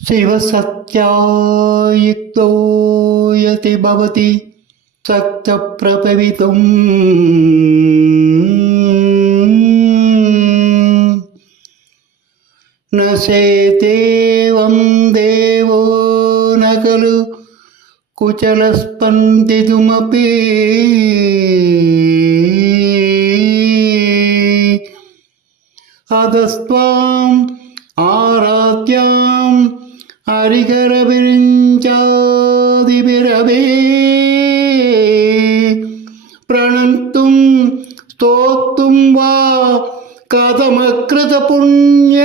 शिवसत्यायुक्तो यति भवति सत्यप्रभवितुम् न सेतेवं देवो न खलु कुचलस्पन्दितुमपि अधस्त्वाम् आराध्याम् हरिहरविरिञ्चादिभिरवे प्रणन्तुं स्तोतुं वा कथमकृतपुण्य